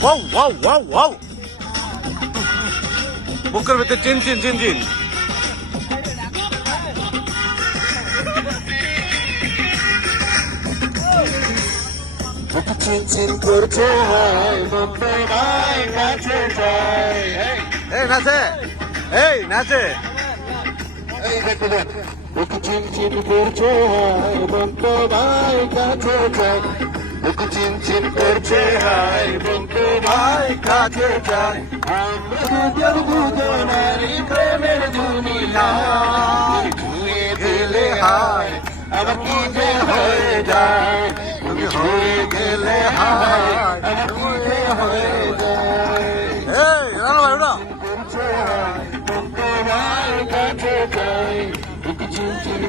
Wow wow wow wow বুকের ভিতরে চিন চিন চিন চিন করছে হায় ভাই কাছে যাই এই নাচে এই নাচে এই দেখো। বুক চিনচিন করছে হায় বন্ধু ভাই কাছে যাই বুক চিনচিন করছে হায় বন্ধু কাছে যাই আমরা দুজন দুজনারই প্রেমের দুনিয়া। ছুঁয়ে দিলে হায় আমার কি যে হয়ে যায়? তুমি হয়ে গেলে হায় আমার কি যে হয়ে যায়? করছে তোমার কাছে যাই বুক চিনচিন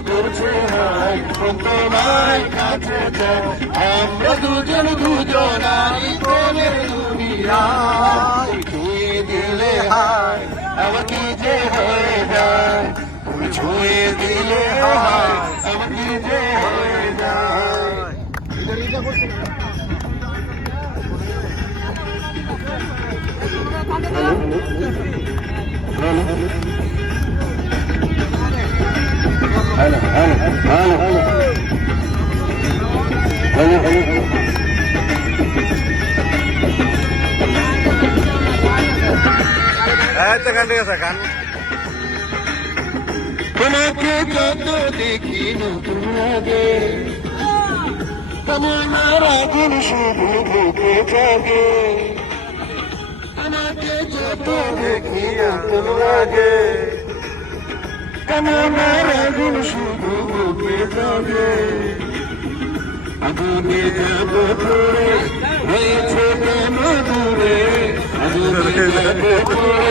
তোমার কাছে আমরা দুজন দুজনারই প্রেমের দুনিয়ায়। ছুঁয়ে দিলে হায় আমার কি যে হয়ে যায়? ছুঁয়ে দিলে হায় আমার কি যে হয়ে যায়? হ্যালো হ্যালো হ্যালো তো গান ঠিক আছে গান। তোমাকে যত দেখি নতুন লাগে তোমার আগুন শুধু বুকে জাগে তোমাকে যত দেখি নতুন লাগে তোমার আগুন শুধু বুকে জাগে আগুনে যাব তোরে হয়েছে কেন দূরে? আগুনে যাব দূরে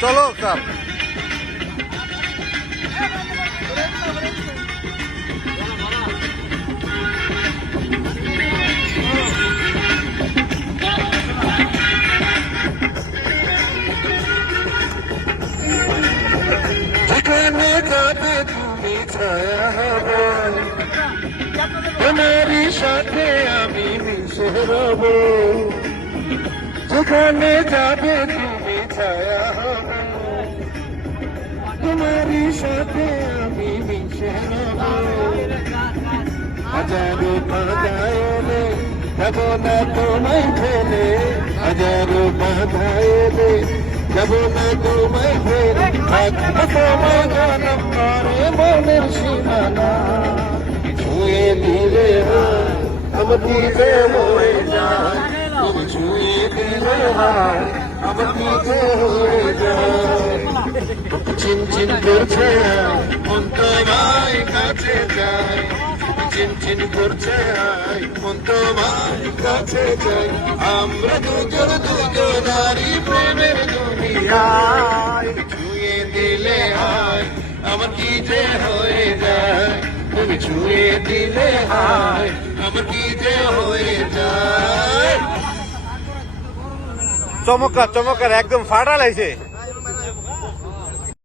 চলো সব যেখানে যাবে তুমি ছায়া হবে। তোমারই সাথে আমি মিশে রব। যেখানে যাবে ছায়া হবে তোমারই সাথে আমি মিশে রব হাজারো বাধায় এলে যাব না তোমায় ফেলে। হাজারো বাধায় এলে যাব না তোমায় ফেলে। থাকব তোমায় জনম মনের সীমানা। ছুঁয়ে দিলে আমার হয়ে যায়। চিন চিন করছে তোমায় কাছে যায়। চিন চিন করছে তোমায় কাছে যায়। আমরা দুজন দুজনারই প্রেমের দুনিয়ায়। ছুঁয়ে দিলে হয়, আমার কি যে হয়ে যায়? তুমি ছুঁয়ে দিলে হয়, আমার কি যে হয়ে যায়? চমৎকার চমৎকার একদম ফাটা লাগছে